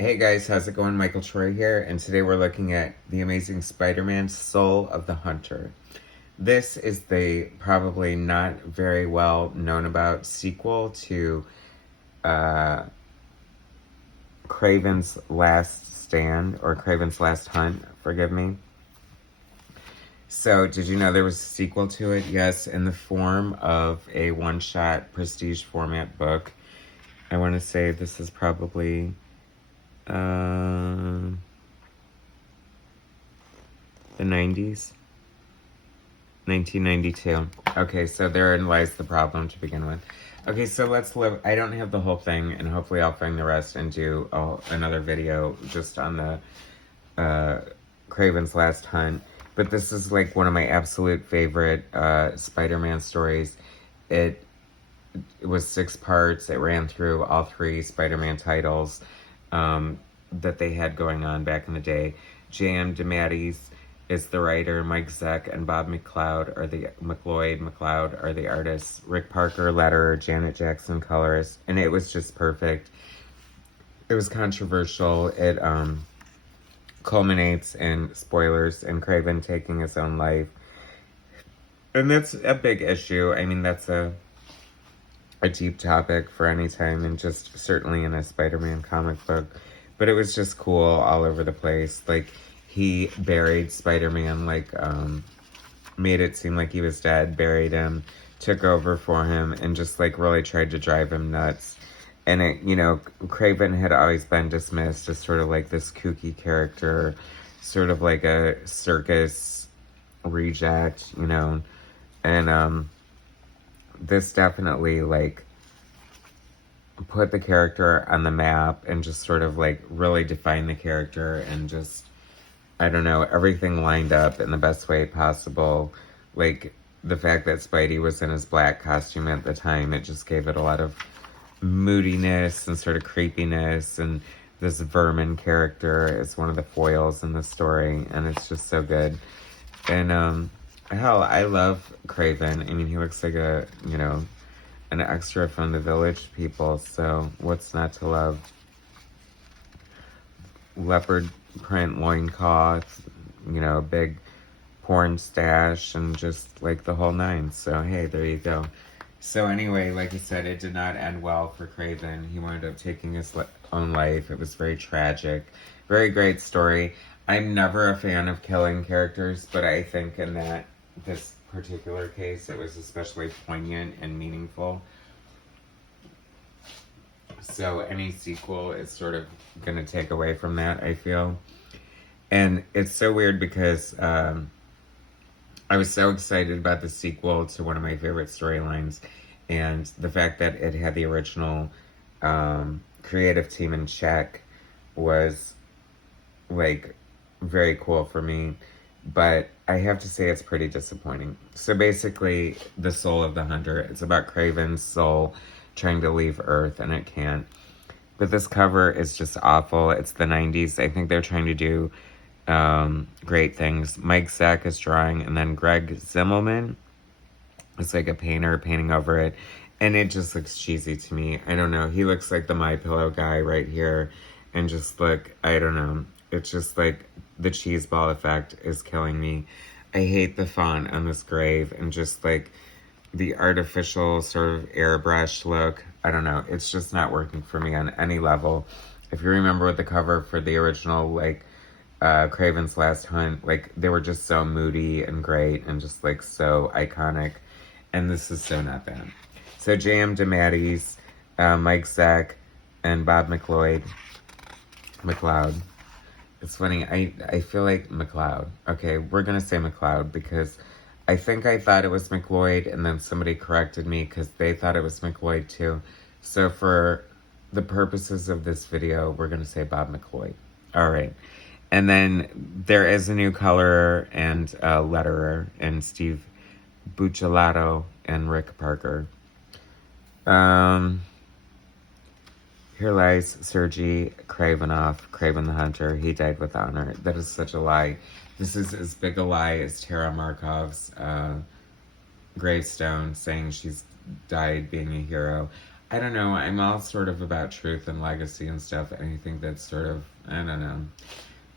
Hey guys, how's it going? Michael Troy here, and today we're looking at The Amazing Spider-Man Soul of the Hunter. This is the probably not very well known about sequel to uh, Kraven's Last Stand, or Kraven's Last Hunt, forgive me. So, did you know there was a sequel to it? Yes, in the form of a one-shot prestige format book. I want to say this is probably the 90s, 1992. Okay, so therein lies the problem to begin with. Okay, so let's live. I don't have the whole thing, and hopefully I'll find the rest and do another video just on the Kraven's Last Hunt. But this is like one of my absolute favorite Spider-Man stories. It was 6 parts. It ran through all 3 Spider-Man titles that they had going on back in the day. J.M. DeMatteis is the writer. Mike Zeck and Bob McLeod are the artists. Rick Parker, letterer. Janet Jackson, colorist. And it was just perfect. It was controversial. It culminates in spoilers and Kraven taking his own life. And that's a big issue. I mean, that's a deep topic for any time, and just certainly in a Spider-Man comic book. But it was just cool all over the place. Like, he buried Spider-Man, like, made it seem like he was dead, buried him, took over for him, and just, like, really tried to drive him nuts. And it, you know, Kraven had always been dismissed as sort of like this kooky character, sort of like a circus reject, you know. And, this definitely, like, put the character on the map and just sort of, like, really define the character, and just, I don't know, everything lined up in the best way possible. Like, the fact that Spidey was in his black costume at the time, it just gave it a lot of moodiness and sort of creepiness, and this vermin character is one of the foils in the story, and it's just so good. And, hell, I love Kraven. I mean, he looks like a, you know, an extra from the Village People, so what's not to love? Leopard print loincloth, you know, big porn stash, and just, like, the whole nine. So, hey, there you go. So, anyway, like I said, it did not end well for Kraven. He wound up taking his own life. It was very tragic. Very great story. I'm never a fan of killing characters, but I think in this particular case, it was especially poignant and meaningful. So any sequel is sort of going to take away from that, I feel. And it's so weird because I was so excited about the sequel to one of my favorite storylines, and the fact that it had the original creative team in check was, like, very cool for me. But I have to say it's pretty disappointing. So basically, the soul of the hunter, it's about Kraven's soul trying to leave Earth, and it can't. But this cover is just awful. It's the 90s. I think they're trying to do great things. Mike Zeck is drawing, and then Greg Zimmelman is like a painter painting over it. And it just looks cheesy to me. I don't know. He looks like the MyPillow guy right here. And just look, I don't know. It's just like the cheese ball effect is killing me. I hate the font on this grave, and just like the artificial sort of airbrushed look. I don't know. It's just not working for me on any level. If you remember with the cover for the original, like, Kraven's Last Hunt, like, they were just so moody and great and just, like, so iconic. And this is so not that. So J.M. DeMatteis, Mike Zeck, and Bob McLeod. It's funny, I feel like McLeod. Okay, we're gonna say McLeod because I think I thought it was McLeod, and then somebody corrected me because they thought it was McLeod too. So for the purposes of this video, we're gonna say Bob McLeod. Alright. And then there is a new colorer and letterer, and Steve Buccellato and Rick Parker. Here lies Sergei Kravinoff, Kraven the Hunter. He died with honor. That is such a lie. This is as big a lie as Tara Markov's gravestone saying she's died being a hero. I don't know. I'm all sort of about truth and legacy and stuff. And I think that's sort of, I don't know.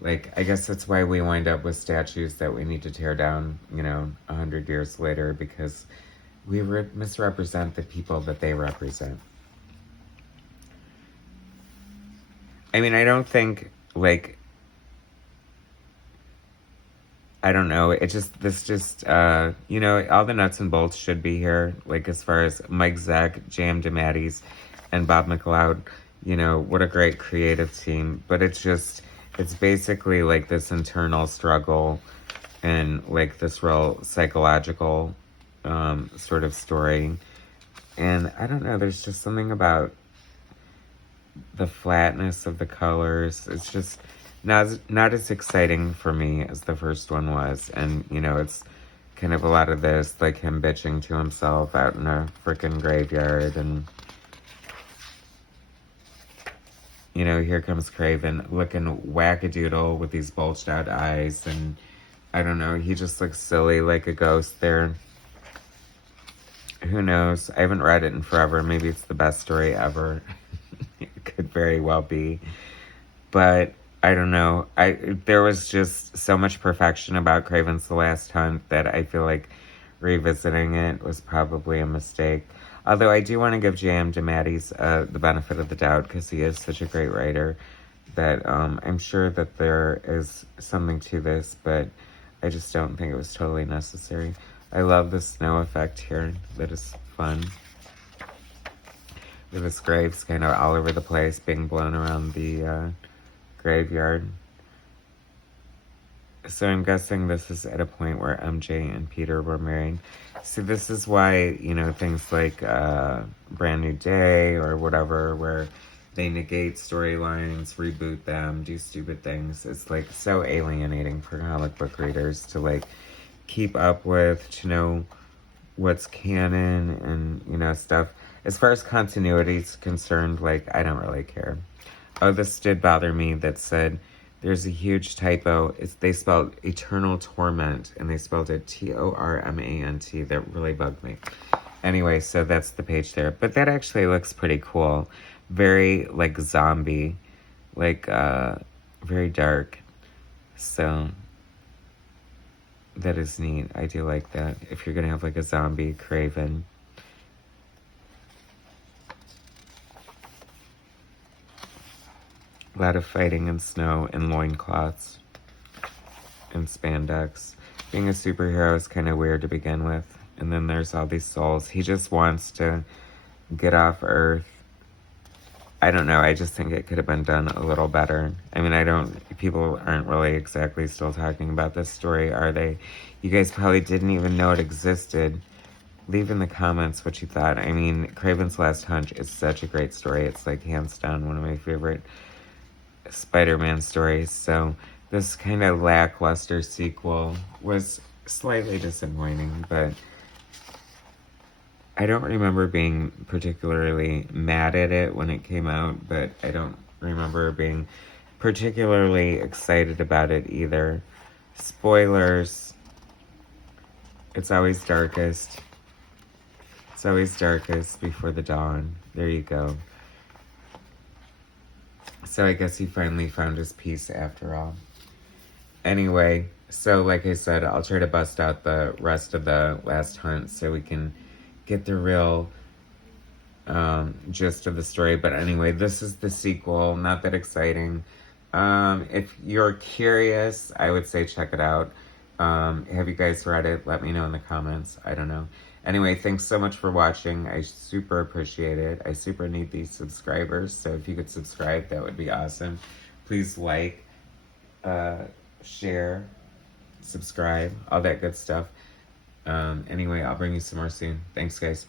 Like, I guess that's why we wind up with statues that we need to tear down, 100 years later, because we misrepresent the people that they represent. I mean, I don't think, like, I don't know. All the nuts and bolts should be here. Like, as far as Mike Zeck, Jam DeMatteis, and Bob McLeod, what a great creative team. But it's basically like this internal struggle and like this real psychological sort of story. And I don't know, there's just something about the flatness of the colors. It's just not as exciting for me as the first one was. And, it's kind of a lot of this, like him bitching to himself out in a freaking graveyard. And, here comes Kraven looking wackadoodle with these bulged out eyes. And I don't know, he just looks silly like a ghost there. Who knows? I haven't read it in forever. Maybe it's the best story ever. It could very well be. But I don't know. There was just so much perfection about Kraven's Last Hunt that I feel like revisiting it was probably a mistake. Although I do want to give J.M. DeMatteis the benefit of the doubt because he is such a great writer that I'm sure that there is something to this, but I just don't think it was totally necessary. I love the snow effect here. That is fun. With his graves kind of all over the place being blown around the graveyard. So I'm guessing this is at a point where MJ and Peter were married. So this is why, things like Brand New Day or whatever, where they negate storylines, reboot them, do stupid things. It's like so alienating for comic book readers to like keep up with, to know what's canon and, stuff. As far as continuity is concerned, like, I don't really care. Oh, this did bother me that said there's a huge typo. They spelled Eternal Torment, and they spelled it Tormant. That really bugged me. Anyway, so that's the page there. But that actually looks pretty cool. Very, like, zombie. Like, very dark. So that is neat. I do like that. If you're going to have, like, a zombie Kraven. A lot of fighting in snow and loincloths and spandex. Being a superhero is kind of weird to begin with. And then there's all these souls. He just wants to get off Earth. I don't know. I just think it could have been done a little better. I mean, people aren't really exactly still talking about this story, are they? You guys probably didn't even know it existed. Leave in the comments what you thought. I mean, Kraven's Last Hunt is such a great story. It's like hands down one of my favorite Spider-Man stories. So this kind of lackluster sequel was slightly disappointing, but I don't remember being particularly mad at it when it came out, but I don't remember being particularly excited about it either. Spoilers. It's always darkest. It's always darkest before the dawn. There you go. So I guess he finally found his peace after all. Anyway, so like I said, I'll try to bust out the rest of the Last Hunt so we can get the real gist of the story. But anyway, this is the sequel. Not that exciting. If you're curious, I would say check it out. Have you guys read it? Let me know in the comments. I don't know. Anyway, thanks so much for watching. I super appreciate it. I super need these subscribers, so if you could subscribe, that would be awesome. Please like, share, subscribe, all that good stuff. Anyway, I'll bring you some more soon. Thanks, guys.